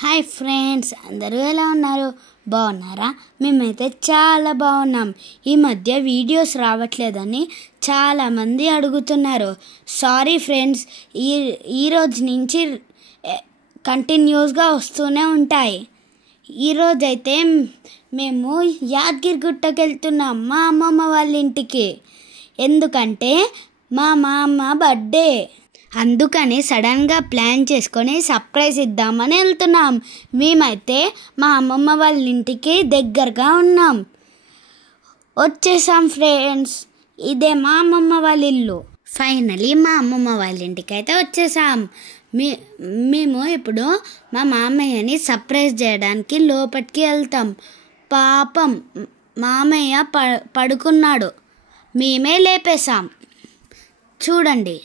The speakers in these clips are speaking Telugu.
హాయ్ ఫ్రెండ్స్, అందరూ ఎలా ఉన్నారు? బాగున్నారా? మేమైతే చాలా బాగున్నాం. ఈ మధ్య వీడియోస్ రావట్లేదని చాలామంది అడుగుతున్నారు. సారీ ఫ్రెండ్స్, ఈరోజు నుంచి కంటిన్యూస్గా వస్తూనే ఉంటాయి. ఈరోజైతే మేము యాదగిరిగుట్టకి వెళ్తున్నాం, మా అమ్మమ్మ వాళ్ళ ఇంటికి. ఎందుకంటే మా మామ బర్త్డే, అందుకని సడన్గా ప్లాన్ చేసుకొని సర్ప్రైజ్ ఇద్దామని వెళ్తున్నాం. మేమైతే మా అమ్మమ్మ వాళ్ళ ఇంటికి దగ్గరగా ఉన్నాం, వచ్చేసాం ఫ్రెండ్స్. ఇదే మా అమ్మమ్మ వాళ్ళ ఇల్లు. ఫైనలీ మా అమ్మమ్మ వాళ్ళ ఇంటికి అయితే వచ్చేసాం. మేము ఇప్పుడు మా మామయ్యని సర్ప్రైజ్ చేయడానికి లోపలికి వెళ్తాం. పాపం మామయ్య పడుకున్నాడు, మేమే లేపేశాం. చూడండి,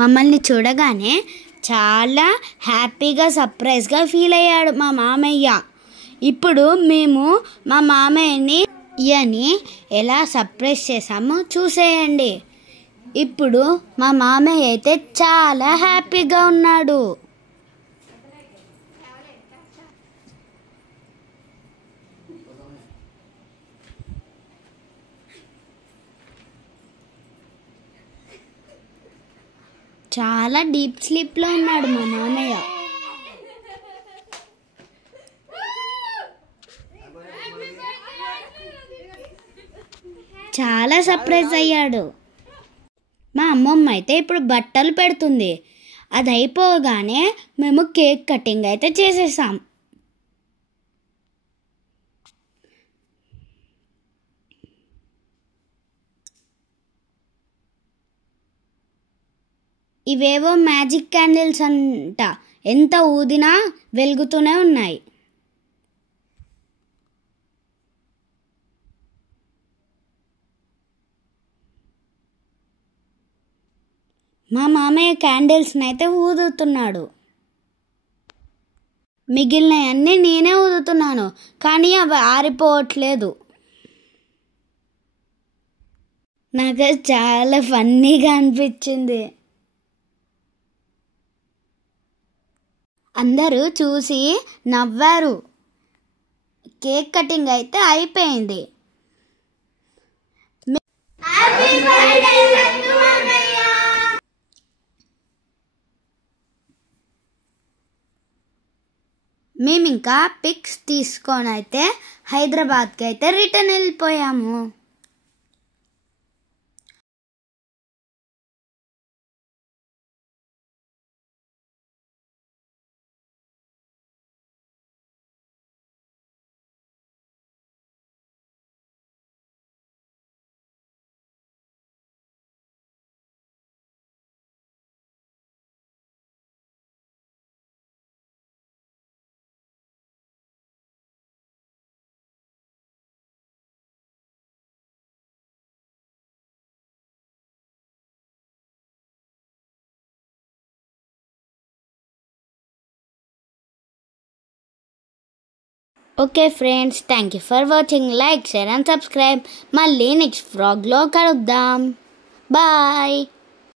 మమ్మల్ని చూడగానే చాలా హ్యాపీగా సర్ప్రైజ్గా ఫీల్ అయ్యాడు మా మామయ్య. ఇప్పుడు మేము మా మామయ్యని ఎలా సర్ప్రైజ్ చేసామో చూసేయండి. ఇప్పుడు మా మామయ్య అయితే చాలా హ్యాపీగా ఉన్నాడు. చాలా డీప్ స్లీప్లో ఉన్నాడు మా మామయ్య. చాలా సర్ప్రైజ్ అయ్యాడు. మా అమ్మమ్మ అయితే ఇప్పుడు బట్టలు పెడుతుంది. అది అయిపోగానే మేము కేక్ కటింగ్ అయితే చేసేసాం. ఇవేవో మ్యాజిక్ క్యాండిల్స్ అంట, ఎంత ఊదినా వెలుగుతూనే ఉన్నాయి. మా మామయ్య క్యాండిల్స్ని అయితే ఊదుతున్నాడు. మిగిలినవన్నీ నేనే ఊదుతున్నాను, కానీ అవి ఆరిపోవట్లేదు. నాకు చాలా ఫన్నీగా అనిపించింది. అందరూ చూసి నవ్వారు. కేక్ కటింగ్ అయితే అయిపోయింది. మేము ఇంకా పిక్స్ తీసుకొని అయితే హైదరాబాద్కి అయితే రిటర్న్ వెళ్ళిపోయాము. Okay friends, thank you for watching. Like, share and subscribe. మళ్ళీ నెక్స్ట్ వ్లాగ్లో కలుద్దాం. బాయ్.